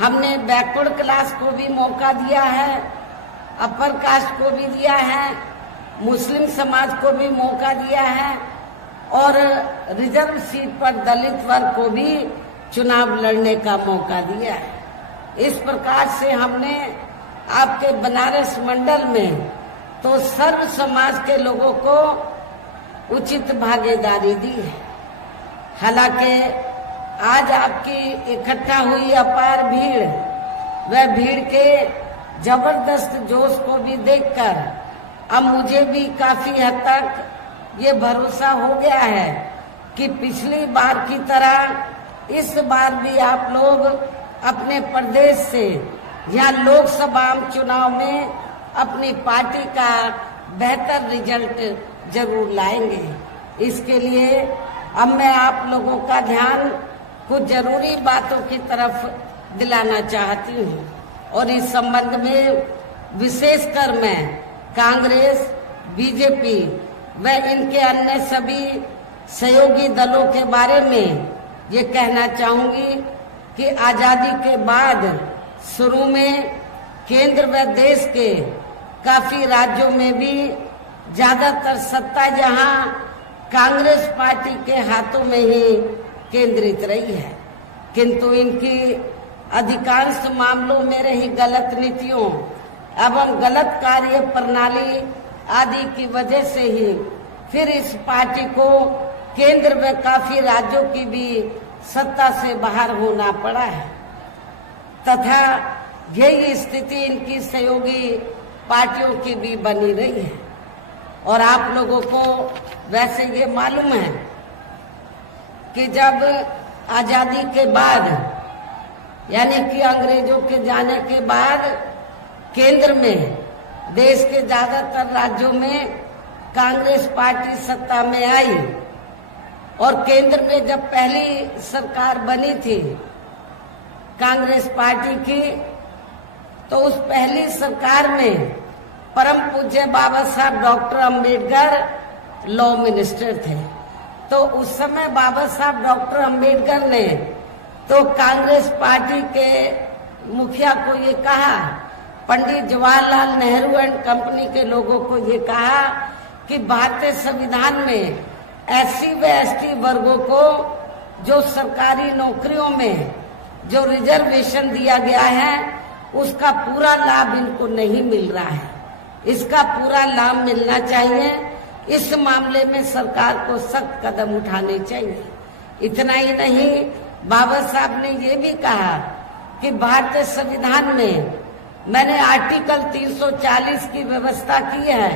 हमने backward class को भी मौका दिया है, अपर कास्ट को भी दिया है, मुस्लिम समाज को भी मौका दिया है और रिजर्व सीट पर दलित वर्ग को भी चुनाव लड़ने का मौका दिया है। इस प्रकार से हमने आपके बनारस मंडल में तो सर्व समाज के लोगों को उचित भागीदारी दी है। हालांकि आज आपकी इकट्ठा हुई अपार भीड़, वह भीड़ के जबरदस्त जोश को भी देखकर अब मुझे भी काफी हद तक ये भरोसा हो गया है कि पिछली बार की तरह इस बार भी आप लोग अपने प्रदेश से यहाँ लोकसभा चुनाव में अपनी पार्टी का बेहतर रिजल्ट जरूर लाएंगे। इसके लिए अब मैं आप लोगों का ध्यान कुछ जरूरी बातों की तरफ दिलाना चाहती हूँ और इस संबंध में विशेषकर मैं कांग्रेस, बीजेपी व इनके अन्य सभी सहयोगी दलों के बारे में ये कहना चाहूंगी कि आजादी के बाद शुरू में केंद्र व देश के काफी राज्यों में भी ज्यादातर सत्ता जहां कांग्रेस पार्टी के हाथों में ही केंद्रित रही है, किंतु इनकी अधिकांश मामलों में रही गलत नीतियों एवं गलत कार्य प्रणाली आदि की वजह से ही फिर इस पार्टी को केंद्र में काफी राज्यों की भी सत्ता से बाहर होना पड़ा है तथा यही स्थिति इनकी सहयोगी पार्टियों की भी बनी रही है। और आप लोगों को वैसे ये मालूम है कि जब आजादी के बाद यानी कि अंग्रेजों के जाने के बाद केंद्र में देश के ज्यादातर राज्यों में कांग्रेस पार्टी सत्ता में आई और केंद्र में जब पहली सरकार बनी थी कांग्रेस पार्टी की, तो उस पहली सरकार में परम पूज्य बाबा साहब डॉक्टर अंबेडकर लॉ मिनिस्टर थे। तो उस समय बाबा साहब डॉक्टर अंबेडकर ने तो कांग्रेस पार्टी के मुखिया को ये कहा, पंडित जवाहरलाल नेहरू एंड कंपनी के लोगों को ये कहा कि भारतीय संविधान में एससी व एसटी वर्गों को जो सरकारी नौकरियों में जो रिजर्वेशन दिया गया है उसका पूरा लाभ इनको नहीं मिल रहा है, इसका पूरा लाभ मिलना चाहिए। इस मामले में सरकार को सख्त कदम उठाने चाहिए। इतना ही नहीं, बाबा साहब ने ये भी कहा कि भारतीय संविधान में मैंने आर्टिकल 340 की व्यवस्था की है,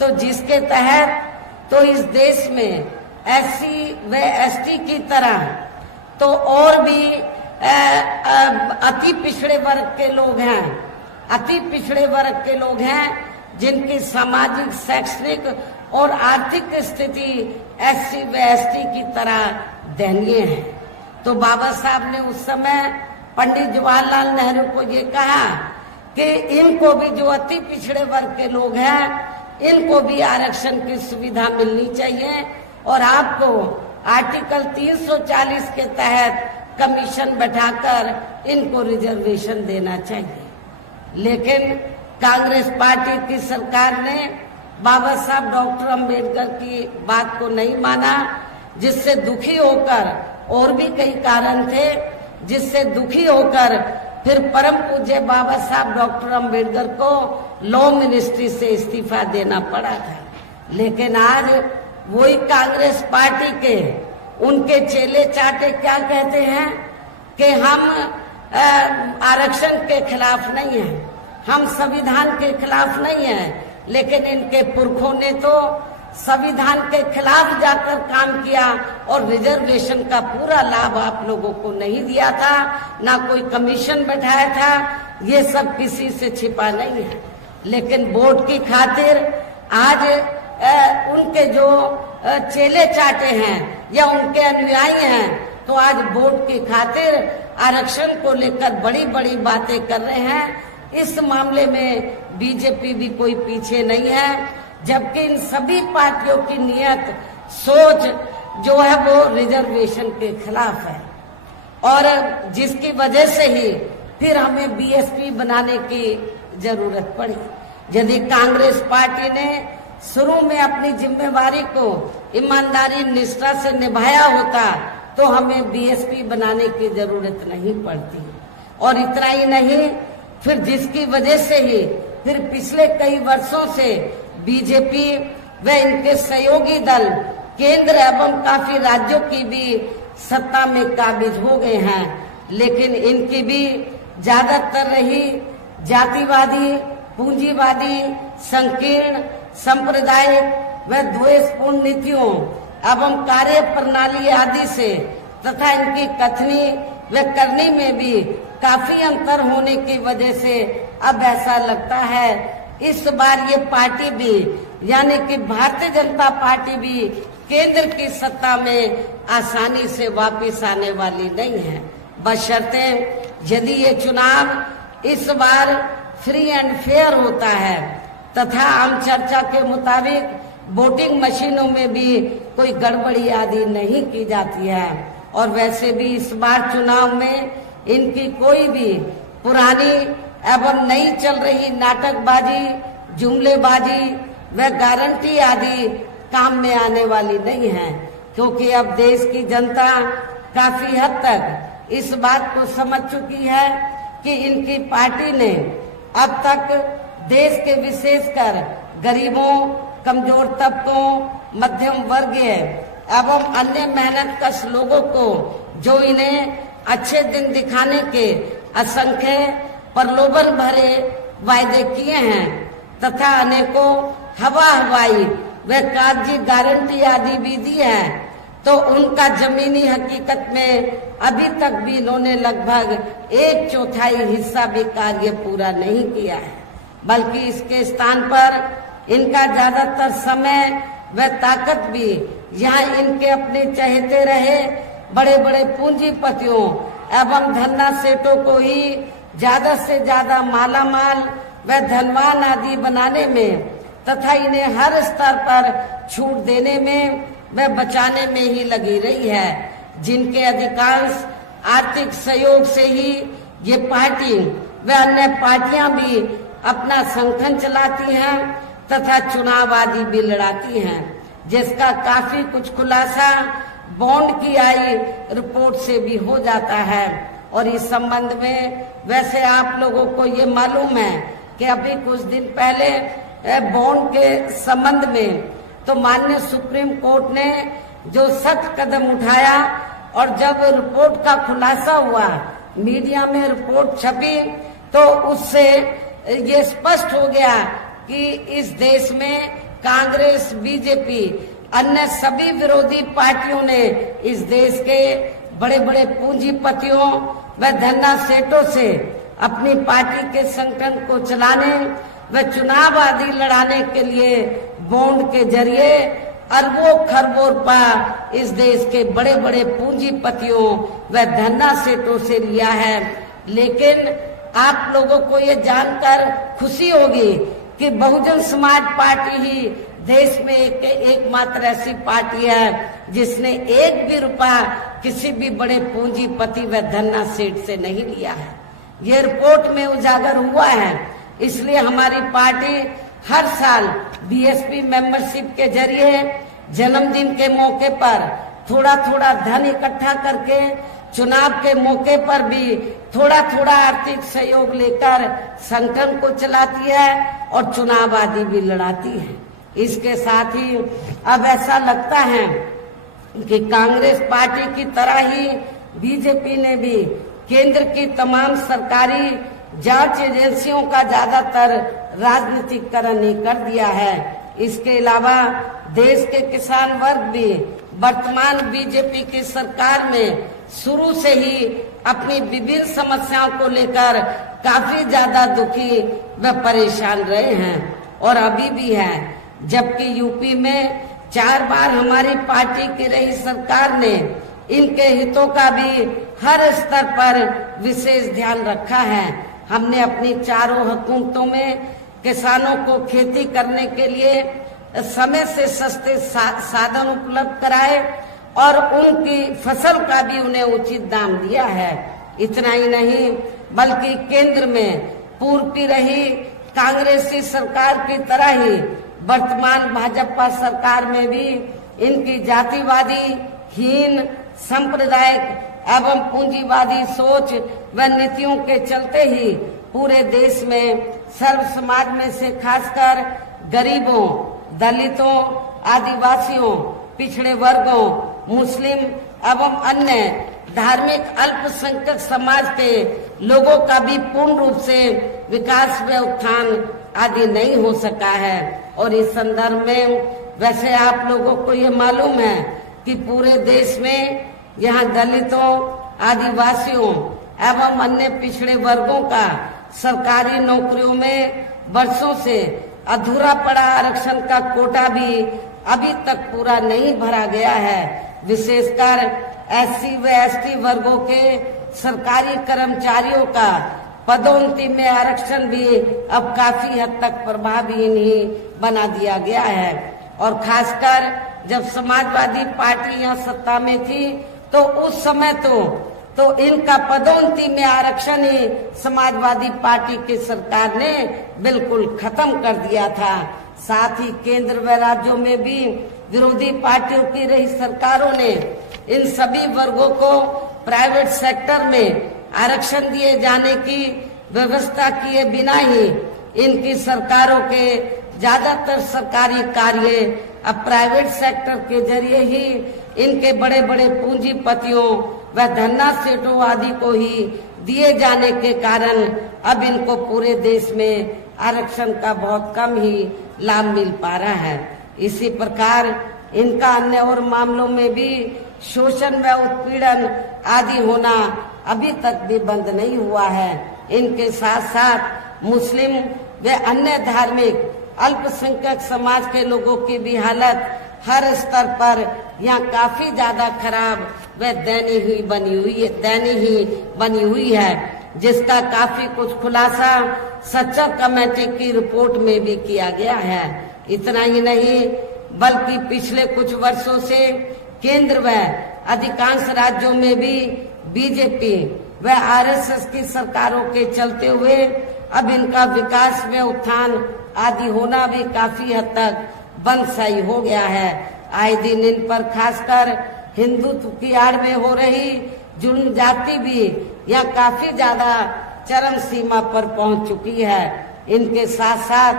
तो जिसके तहत तो इस देश में एससी व एसटी की तरह तो और भी अति पिछड़े वर्ग के लोग हैं, अति पिछड़े वर्ग के लोग हैं जिनकी सामाजिक, शैक्षणिक और आर्थिक स्थिति एससी व एसटी की तरह दयनीय है। तो बाबा साहब ने उस समय पंडित जवाहरलाल नेहरू को ये कहा कि इनको भी, जो अति पिछड़े वर्ग के लोग हैं, इनको भी आरक्षण की सुविधा मिलनी चाहिए और आपको आर्टिकल 340 के तहत कमीशन बैठाकर इनको रिजर्वेशन देना चाहिए। लेकिन कांग्रेस पार्टी की सरकार ने बाबा साहब डॉक्टर अंबेडकर की बात को नहीं माना, जिससे दुखी होकर, और भी कई कारण थे जिससे दुखी होकर फिर परम पूज्य बाबा साहब डॉक्टर अंबेडकर को लॉ मिनिस्ट्री से इस्तीफा देना पड़ा था। लेकिन आज वही कांग्रेस पार्टी के उनके चेले चाटे क्या कहते हैं कि हम आरक्षण के खिलाफ नहीं हैं, हम संविधान के खिलाफ नहीं हैं, लेकिन इनके पुरखों ने तो संविधान के खिलाफ जाकर काम किया और रिजर्वेशन का पूरा लाभ आप लोगों को नहीं दिया था, ना कोई कमीशन बैठाया था। ये सब किसी से छिपा नहीं है, लेकिन वोट की खातिर आज उनके जो चेले चाटे हैं या उनके अनुयायी हैं, तो आज वोट की खातिर आरक्षण को लेकर बड़ी बड़ी बातें कर रहे हैं। इस मामले में बीजेपी भी कोई पीछे नहीं है, जबकि इन सभी पार्टियों की नियत, सोच जो है वो रिजर्वेशन के खिलाफ है और जिसकी वजह से ही फिर हमें बीएसपी बनाने की जरूरत पड़ी। यदि कांग्रेस पार्टी ने शुरू में अपनी जिम्मेवारी को ईमानदारी निष्ठा से निभाया होता तो हमें बीएसपी बनाने की जरूरत नहीं पड़ती। और इतना ही नहीं, फिर जिसकी वजह से ही फिर पिछले कई वर्षों से बीजेपी व इनके सहयोगी दल केंद्र एवं काफी राज्यों की भी सत्ता में काबिज हो गए हैं, लेकिन इनकी भी ज्यादातर रही जातिवादी, पूंजीवादी, संकीर्ण, सांप्रदायिक व द्वेषपूर्ण नीतियों एवं कार्य प्रणाली आदि से तथा इनकी कथनी व करनी में भी काफी अंतर होने की वजह से अब ऐसा लगता है इस बार ये पार्टी भी यानी कि भारतीय जनता पार्टी भी केंद्र की सत्ता में आसानी से वापस आने वाली नहीं है, बशर्ते यदि ये चुनाव इस बार फ्री एंड फेयर होता है तथा आम चर्चा के मुताबिक वोटिंग मशीनों में भी कोई गड़बड़ी आदि नहीं की जाती है। और वैसे भी इस बार चुनाव में इनकी कोई भी पुरानी एवं नई चल रही नाटकबाजी, जुमलेबाजी व गारंटी आदि काम में आने वाली नहीं है, क्योंकि अब देश की जनता काफी हद तक इस बात को समझ चुकी है कि इनकी पार्टी ने अब तक देश के विशेषकर गरीबों, कमजोर तबकों, मध्यम वर्गीय एवं अन्य मेहनतकश लोगों को जो इन्हें अच्छे दिन दिखाने के असंख्य प्रलोभन भरे वायदे किए हैं तथा अनेकों हवाई व कागजी गारंटी आदि भी दी है, तो उनका जमीनी हकीकत में अभी तक भी इन्होंने लगभग 1/4 हिस्सा भी कार्य पूरा नहीं किया है, बल्कि इसके स्थान पर इनका ज्यादातर समय व ताकत भी यहाँ इनके अपने चहेते रहे बड़े बड़े पूंजीपतियों एवं धन्ना सेठों को ही ज्यादा से ज्यादा मालामाल व धनवान आदि बनाने में तथा इन्हें हर स्तर पर छूट देने में व बचाने में ही लगी रही है, जिनके अधिकांश आर्थिक सहयोग से ही ये पार्टी व अन्य पार्टियां भी अपना संगठन चलाती हैं तथा चुनाव आदि भी लड़ाती हैं, जिसका काफी कुछ खुलासा बॉन्ड की आई रिपोर्ट से भी हो जाता है। और इस संबंध में वैसे आप लोगों को ये मालूम है कि अभी कुछ दिन पहले बॉन्ड के संबंध में तो माननीय सुप्रीम कोर्ट ने जो सख्त कदम उठाया और जब रिपोर्ट का खुलासा हुआ, मीडिया में रिपोर्ट छपी, तो उससे ये स्पष्ट हो गया कि इस देश में कांग्रेस, बीजेपी, अन्य सभी विरोधी पार्टियों ने इस देश के बड़े बड़े पूंजीपतियों व धन्ना सेठों से अपनी पार्टी के संगठन को चलाने व चुनाव आदि लड़ाने के लिए बॉन्ड के जरिए अरबों खरबों रुपया इस देश के बड़े बड़े पूंजीपतियों व धन्ना सेठों से लिया है। लेकिन आप लोगों को ये जानकर खुशी होगी कि बहुजन समाज पार्टी ही देश में एकमात्र ऐसी पार्टी है जिसने एक भी रुपया किसी भी बड़े पूंजीपति व धन्ना सेठ से नहीं लिया है। ये रिपोर्ट में उजागर हुआ है। इसलिए हमारी पार्टी हर साल बीएसपी मेंबरशिप के जरिए जन्मदिन के मौके पर थोड़ा थोड़ा धन इकट्ठा करके चुनाव के मौके पर भी थोड़ा थोड़ा आर्थिक सहयोग लेकर संगठन को चलाती है और चुनाव आदि भी लड़ाती है। इसके साथ ही अब ऐसा लगता है कि कांग्रेस पार्टी की तरह ही बीजेपी ने भी केंद्र की तमाम सरकारी जांच एजेंसियों का ज्यादातर राजनीतिकरण ही कर दिया है। इसके अलावा देश के किसान वर्ग भी वर्तमान बीजेपी की सरकार में शुरू से ही अपनी विभिन्न समस्याओं को लेकर काफी ज्यादा दुखी व परेशान रहे हैं और अभी भी है। जबकि यूपी में 4 बार हमारी पार्टी की रही सरकार ने इनके हितों का भी हर स्तर पर विशेष ध्यान रखा है। हमने अपनी चारों हुकूमतों में किसानों को खेती करने के लिए समय से सस्ते साधन उपलब्ध कराए और उनकी फसल का भी उन्हें उचित दाम दिया है। इतना ही नहीं, बल्कि केंद्र में पूर्व की रही कांग्रेसी सरकार की तरह ही वर्तमान भाजपा सरकार में भी इनकी जातिवादी, हीन, सांप्रदायिक एवं पूंजीवादी सोच व नीतियों के चलते ही पूरे देश में सर्व समाज में से खासकर गरीबों, दलितों, आदिवासियों, पिछड़े वर्गों, मुस्लिम एवं अन्य धार्मिक अल्पसंख्यक समाज के लोगों का भी पूर्ण रूप से विकास व उत्थान आदि नहीं हो सका है। और इस संदर्भ में वैसे आप लोगों को ये मालूम है कि पूरे देश में यहाँ दलितों, आदिवासियों एवं अन्य पिछड़े वर्गों का सरकारी नौकरियों में वर्षों से अधूरा पड़ा आरक्षण का कोटा भी अभी तक पूरा नहीं भरा गया है। विशेषकर एससी व एसटी वर्गों के सरकारी कर्मचारियों का पदोन्नति में आरक्षण भी अब काफी हद तक प्रभावहीन ही बना दिया गया है। और खासकर जब समाजवादी पार्टी यहाँ सत्ता में थी तो उस समय तो इनका पदोन्नति में आरक्षण ही समाजवादी पार्टी की सरकार ने बिल्कुल खत्म कर दिया था। साथ ही केंद्र व राज्यों में भी विरोधी पार्टियों की रही सरकारों ने इन सभी वर्गों को प्राइवेट सेक्टर में आरक्षण दिए जाने की व्यवस्था किए बिना ही इनकी सरकारों के ज्यादातर सरकारी कार्य अब प्राइवेट सेक्टर के जरिए ही इनके बड़े बड़े पूंजीपतियों व धन्ना सेठों आदि को ही दिए जाने के कारण अब इनको पूरे देश में आरक्षण का बहुत कम ही लाभ मिल पा रहा है। इसी प्रकार इनका अन्य और मामलों में भी शोषण व उत्पीड़न आदि होना अभी तक भी बंद नहीं हुआ है। इनके साथ साथ मुस्लिम व अन्य धार्मिक अल्पसंख्यक समाज के लोगों की भी हालत हर स्तर पर यहाँ काफी ज्यादा खराब व दयनीय बनी हुई है, जिसका काफी कुछ खुलासा सच्चर कमेटी की रिपोर्ट में भी किया गया है। इतना ही नहीं बल्कि पिछले कुछ वर्षों से केंद्र व अधिकांश राज्यों में भी बीजेपी व आरएसएस की सरकारों के चलते हुए अब इनका विकास में उत्थान आदि होना भी काफी हद तक बंदशाही हो गया है। आए दिन इन पर खासकर हिंदुत्व की आड़ में हो रही जुल्म जाति भी यह काफी ज्यादा चरम सीमा पर पहुंच चुकी है। इनके साथ साथ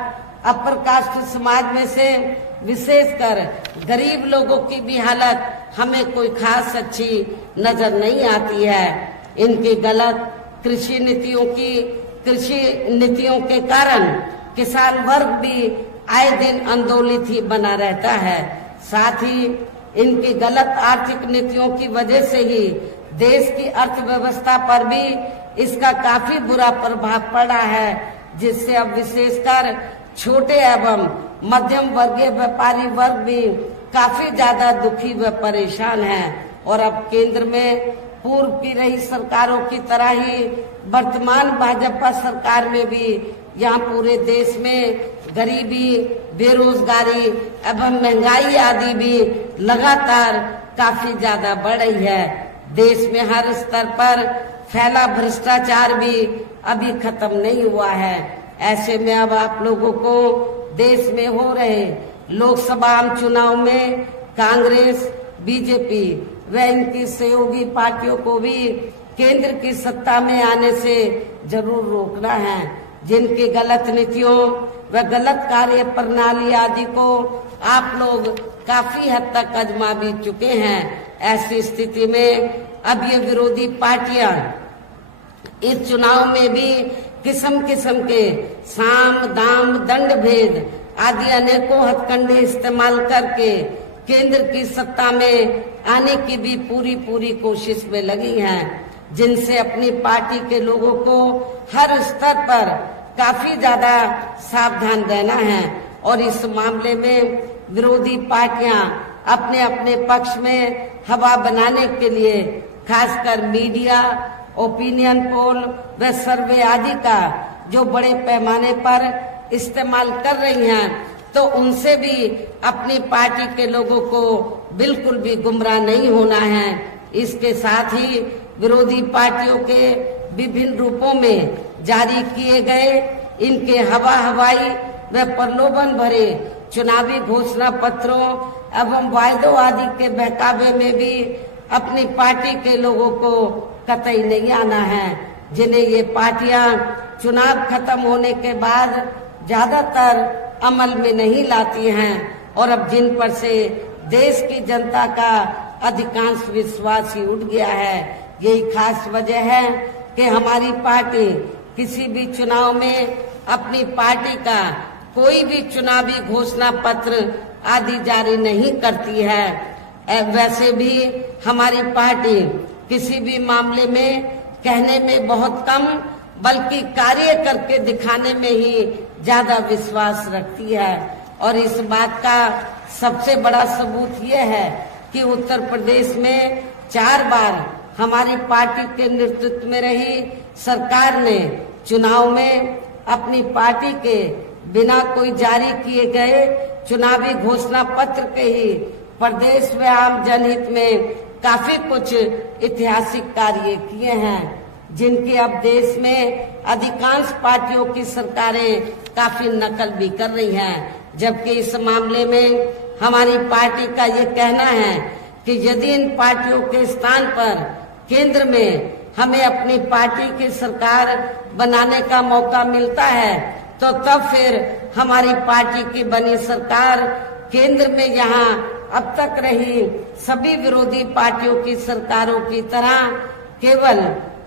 अपर कास्ट समाज में से विशेषकर गरीब लोगों की भी हालत हमें कोई खास अच्छी नजर नहीं आती है। इनकी गलत कृषि नीतियों के कारण किसान वर्ग भी आए दिन आंदोलित ही बना रहता है। साथ ही इनकी गलत आर्थिक नीतियों की वजह से ही देश की अर्थव्यवस्था पर भी इसका काफी बुरा प्रभाव पड़ा है, जिससे अब विशेषकर छोटे एवं मध्यम वर्गीय व्यापारी वर्ग भी काफी ज्यादा दुखी व परेशान हैं। और अब केंद्र में पूर्व की रही सरकारों की तरह ही वर्तमान भाजपा सरकार में भी यहाँ पूरे देश में गरीबी, बेरोजगारी एवं महंगाई आदि भी लगातार काफी ज्यादा बढ़ रही है। देश में हर स्तर पर फैला भ्रष्टाचार भी अभी खत्म नहीं हुआ है। ऐसे में अब आप लोगों को देश में हो रहे लोकसभा आम चुनाव में कांग्रेस, बीजेपी व इनकी सहयोगी पार्टियों को भी केंद्र की सत्ता में आने से जरूर रोकना है। जिनकी गलत नीतियों व गलत कार्य प्रणाली आदि को आप लोग काफी हद तक आजमा भी चुके हैं। ऐसी स्थिति में अब ये विरोधी पार्टियां इस चुनाव में भी किस्म किस्म के साम, दाम, दंड भेद आदि अनेकों हथकंडे इस्तेमाल करके केंद्र की सत्ता में आने की भी पूरी कोशिश में लगी हैं, जिनसे अपनी पार्टी के लोगों को हर स्तर पर काफी ज्यादा सावधान रहना है। और इस मामले में विरोधी पार्टियां अपने अपने पक्ष में हवा बनाने के लिए खासकर मीडिया, ओपिनियन पोल व सर्वे आदि का जो बड़े पैमाने पर इस्तेमाल कर रही हैं, तो उनसे भी अपनी पार्टी के लोगों को बिल्कुल भी गुमराह नहीं होना है। इसके साथ ही विरोधी पार्टियों के विभिन्न रूपों में जारी किए गए इनके हवाई व प्रलोभन भरे चुनावी घोषणा पत्रों एवं वायदों आदि के बहकावे में भी अपनी पार्टी के लोगों को कतई नहीं आना है, जिन्हें ये पार्टियां चुनाव खत्म होने के बाद ज्यादातर अमल में नहीं लाती हैं और अब जिन पर से देश की जनता का अधिकांश विश्वास ही उठ गया है। यही खास वजह है कि हमारी पार्टी किसी भी चुनाव में अपनी पार्टी का कोई भी चुनावी घोषणा पत्र आदि जारी नहीं करती है। वैसे भी हमारी पार्टी किसी भी मामले में कहने में बहुत कम बल्कि कार्य करके दिखाने में ही ज्यादा विश्वास रखती है और इस बात का सबसे बड़ा सबूत ये है कि उत्तर प्रदेश में 4 बार हमारी पार्टी के नेतृत्व में रही सरकार ने चुनाव में अपनी पार्टी के बिना कोई जारी किए गए चुनावी घोषणा पत्र के ही प्रदेश व आम जनहित में काफी कुछ ऐतिहासिक कार्य किए हैं, जिनकी अब देश में अधिकांश पार्टियों की सरकारें काफी नकल भी कर रही हैं। जबकि इस मामले में हमारी पार्टी का ये कहना है कि यदि इन पार्टियों के स्थान पर केंद्र में हमें अपनी पार्टी की सरकार बनाने का मौका मिलता है तो तब फिर हमारी पार्टी की बनी सरकार केंद्र में यहाँ अब तक रही सभी विरोधी पार्टियों की सरकारों की तरह केवल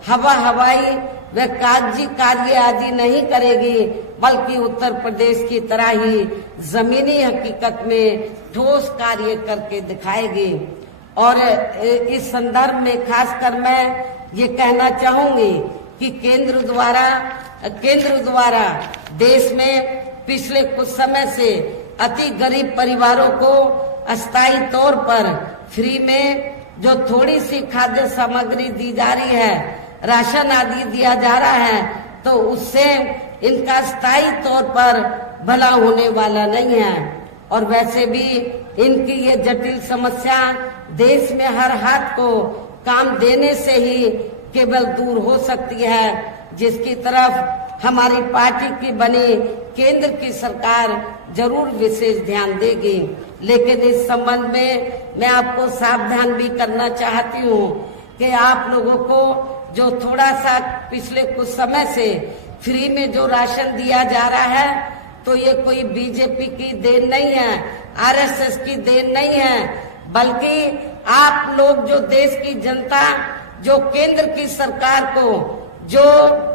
हवाई व कागजी कार्य आदि नहीं करेगी, बल्कि उत्तर प्रदेश की तरह ही जमीनी हकीकत में ठोस कार्य करके दिखाएगी। और इस संदर्भ में खासकर मैं ये कहना चाहूंगी कि केंद्र द्वारा देश में पिछले कुछ समय से अति गरीब परिवारों को अस्थायी तौर पर फ्री में जो थोड़ी सी खाद्य सामग्री दी जा रही है, राशन आदि दिया जा रहा है, तो उससे इनका स्थायी तौर पर भला होने वाला नहीं है। और वैसे भी इनकी ये जटिल समस्या देश में हर हाथ को काम देने से ही केवल दूर हो सकती है, जिसकी तरफ हमारी पार्टी की बनी केंद्र की सरकार जरूर विशेष ध्यान देगी। लेकिन इस संबंध में मैं आपको सावधान भी करना चाहती हूँ कि आप लोगों को जो थोड़ा सा पिछले कुछ समय से फ्री में जो राशन दिया जा रहा है, तो ये कोई बीजेपी की देन नहीं है, आरएसएस की देन नहीं है, बल्कि आप लोग जो देश की जनता जो केंद्र की सरकार को जो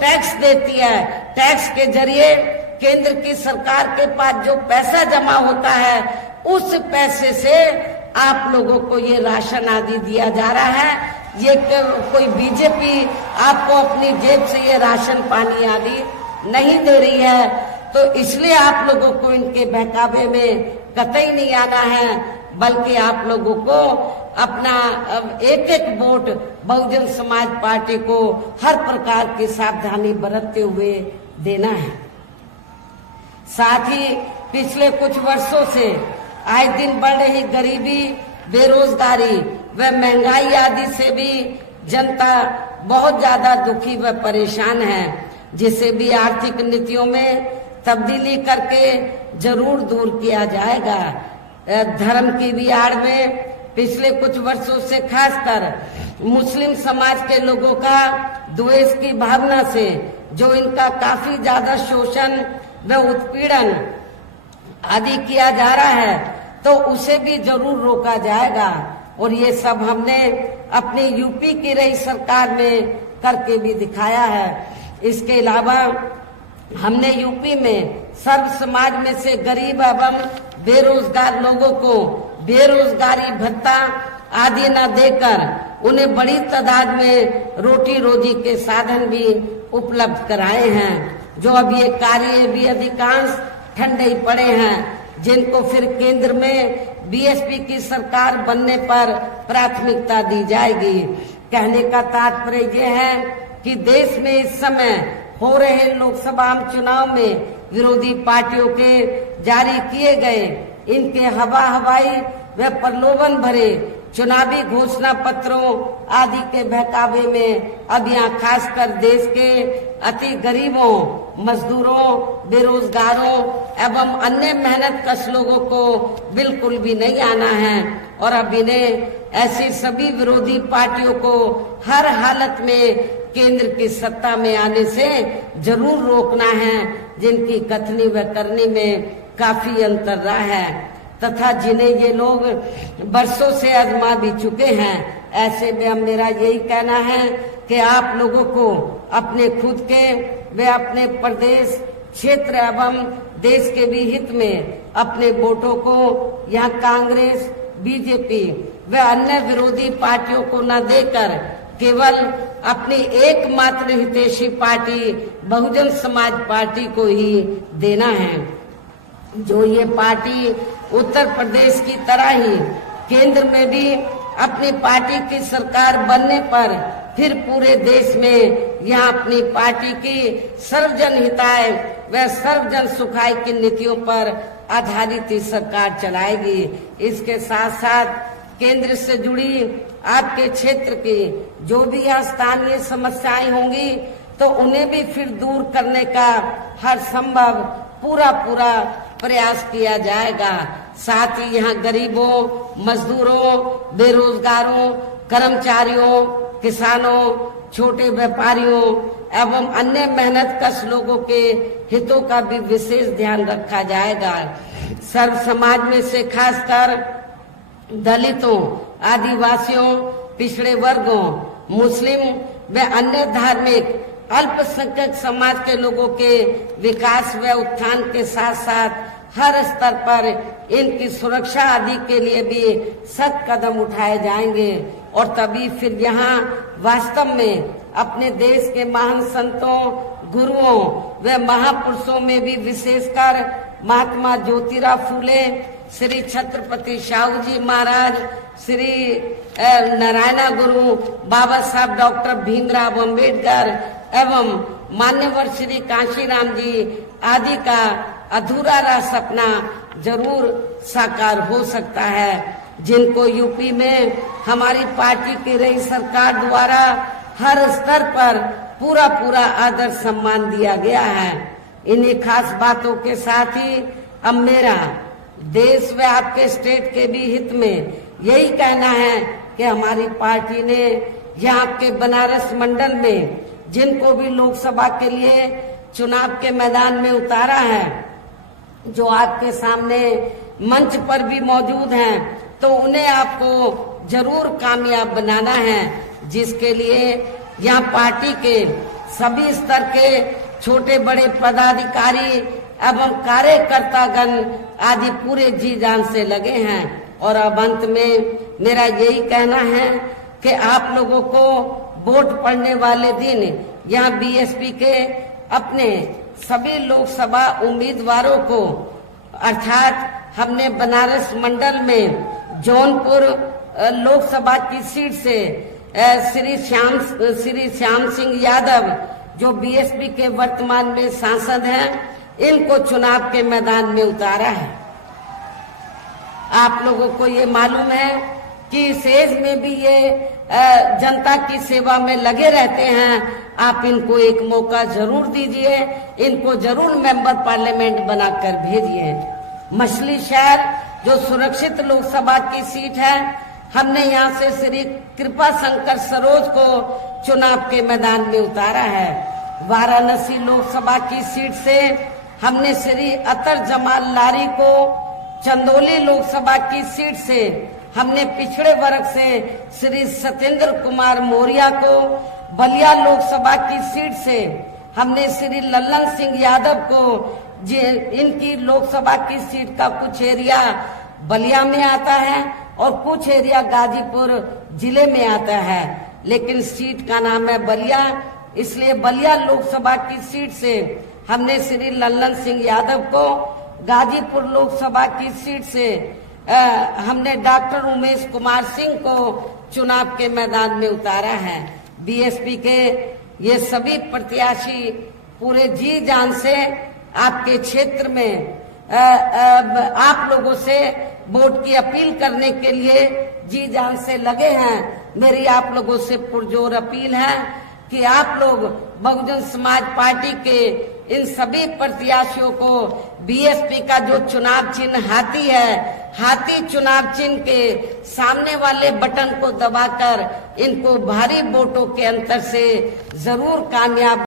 टैक्स देती है, टैक्स के जरिए केंद्र की सरकार के पास जो पैसा जमा होता है, उस पैसे से आप लोगों को ये राशन आदि दिया जा रहा है। ये कोई बीजेपी आपको अपनी जेब से ये राशन पानी आदि नहीं दे रही है, तो इसलिए आप लोगों को इनके बहकावे में कतई नहीं आना है, बल्कि आप लोगों को अपना एक एक वोट बहुजन समाज पार्टी को हर प्रकार की सावधानी बरतते हुए देना है। साथ ही पिछले कुछ वर्षों से आए दिन बढ़ रही गरीबी, बेरोजगारी व महंगाई आदि से भी जनता बहुत ज्यादा दुखी व परेशान है, जिसे भी आर्थिक नीतियों में तब्दीली करके जरूर दूर किया जाएगा। धर्म की भी आड़ में पिछले कुछ वर्षों से खासकर मुस्लिम समाज के लोगों का द्वेष की भावना से जो इनका काफी ज्यादा शोषण व उत्पीड़न आदि किया जा रहा है, तो उसे भी जरूर रोका जाएगा। और ये सब हमने अपनी यूपी की रही सरकार में करके भी दिखाया है। इसके अलावा हमने यूपी में सर्व समाज में से गरीब एवं बेरोजगार लोगों को बेरोजगारी भत्ता आदि न देकर उन्हें बड़ी तादाद में रोटी रोजी के साधन भी उपलब्ध कराए हैं, जो अब ये कार्य भी अधिकांश ठंडे ही पड़े हैं, जिनको फिर केंद्र में बीएसपी की सरकार बनने पर प्राथमिकता दी जाएगी। कहने का तात्पर्य यह है कि देश में इस समय हो रहे लोकसभा चुनाव में विरोधी पार्टियों के जारी किए गए इनके हवाई व प्रलोभन भरे चुनावी घोषणा पत्रों आदि के बहकावे में अब यहाँ खासकर देश के अति गरीबों, मजदूरों, बेरोजगारों एवं अन्य मेहनतकश लोगों को बिल्कुल भी नहीं आना है और अब इन्हें ऐसी सभी विरोधी पार्टियों को हर हालत में केंद्र की सत्ता में आने से जरूर रोकना है, जिनकी कथनी व करनी में काफी अंतर रहा है तथा जिन्हें ये लोग बरसों से आजमा भी चुके हैं। ऐसे में अब मेरा यही कहना है कि आप लोगों को अपने खुद के व अपने प्रदेश, क्षेत्र एवं देश के भी हित में अपने वोटों को यहाँ कांग्रेस, बीजेपी व अन्य विरोधी पार्टियों को न देकर केवल अपनी एकमात्र हितैषी पार्टी बहुजन समाज पार्टी को ही देना है, जो ये पार्टी उत्तर प्रदेश की तरह ही केंद्र में भी अपनी पार्टी की सरकार बनने पर फिर पूरे देश में यहाँ अपनी पार्टी की सर्वजन हिताय व सर्वजन सुखाय की नीतियों पर आधारित ही सरकार चलाएगी। इसके साथ साथ केंद्र से जुड़ी आपके क्षेत्र की जो भी यहाँ स्थानीय समस्याएं होंगी तो उन्हें भी फिर दूर करने का हर संभव पूरा प्रयास किया जाएगा। साथ ही यहाँ गरीबों, मजदूरों, बेरोजगारों, कर्मचारियों, किसानों, छोटे व्यापारियों एवं अन्य मेहनतकश लोगों के हितों का भी विशेष ध्यान रखा जाएगा। सर्व समाज में से खासकर दलितों, आदिवासियों, पिछड़े वर्गों, मुस्लिम व अन्य धार्मिक अल्पसंख्यक समाज के लोगों के विकास व उत्थान के साथ साथ हर स्तर पर इनकी सुरक्षा आदि के लिए भी सख्त कदम उठाए जाएंगे और तभी फिर यहाँ वास्तव में अपने देश के महान संतों, गुरुओं व महापुरुषों में भी विशेषकर महात्मा ज्योतिराव फूले, श्री छत्रपति शाहू जी महाराज, श्री नारायण गुरु, बाबा साहब डॉक्टर भीमराव अंबेडकर एवं मान्यवर श्री कांशीराम जी आदि का अधूरा रहा सपना जरूर साकार हो सकता है, जिनको यूपी में हमारी पार्टी की रही सरकार द्वारा हर स्तर पर पूरा आदर सम्मान दिया गया है। इन्हीं खास बातों के साथ ही अब मेरा देश व आपके स्टेट के भी हित में यही कहना है कि हमारी पार्टी ने यहाँ के बनारस मंडल में जिनको भी लोकसभा के लिए चुनाव के मैदान में उतारा है, जो आपके सामने मंच पर भी मौजूद हैं, तो उन्हें आपको जरूर कामयाब बनाना है, जिसके लिए यहाँ पार्टी के सभी स्तर के छोटे बड़े पदाधिकारी एवं कार्यकर्तागण आदि पूरे जी जान से लगे हैं। और अब अंत में मेरा यही कहना है कि आप लोगों को वोट पड़ने वाले दिन यहाँ बीएसपी के अपने सभी लोकसभा उम्मीदवारों को अर्थात हमने बनारस मंडल में जौनपुर लोकसभा की सीट से श्री श्याम सिंह यादव जो बीएसपी के वर्तमान में सांसद हैं, इनको चुनाव के मैदान में उतारा है। आप लोगों को ये मालूम है कि इस एज में भी ये जनता की सेवा में लगे रहते हैं। आप इनको एक मौका जरूर दीजिए, इनको जरूर मेंबर पार्लियामेंट बनाकर भेजिए। मछली शहर जो सुरक्षित लोकसभा की सीट है, हमने यहाँ से श्री कृपा शंकर सरोज को चुनाव के मैदान में उतारा है। वाराणसी लोकसभा की सीट से हमने श्री अतर जमाल लारी को, चंदौली लोकसभा की सीट से हमने पिछड़े वर्ग से श्री सत्येंद्र कुमार मौर्य को, बलिया लोकसभा की सीट से हमने श्री लल्लन सिंह यादव को, इनकी लोकसभा की सीट का कुछ एरिया बलिया में आता है और कुछ एरिया गाजीपुर जिले में आता है, लेकिन सीट का नाम है बलिया, इसलिए बलिया लोकसभा की सीट से हमने श्री लल्लन सिंह यादव को, गाजीपुर लोकसभा की सीट से हमने डॉक्टर उमेश कुमार सिंह को चुनाव के मैदान में उतारा है। बीएसपी के ये सभी प्रत्याशी पूरे जी जान से आपके क्षेत्र में आप लोगों से वोट की अपील करने के लिए जी जान से लगे हैं। मेरी आप लोगों से पुरजोर अपील है कि आप लोग बहुजन समाज पार्टी के इन सभी प्रत्याशियों को बीएसपी का जो चुनाव चिन्ह हाथी है, हाथी चुनाव चिन्ह के सामने वाले बटन को दबाकर इनको भारी वोटों के अंतर से जरूर कामयाब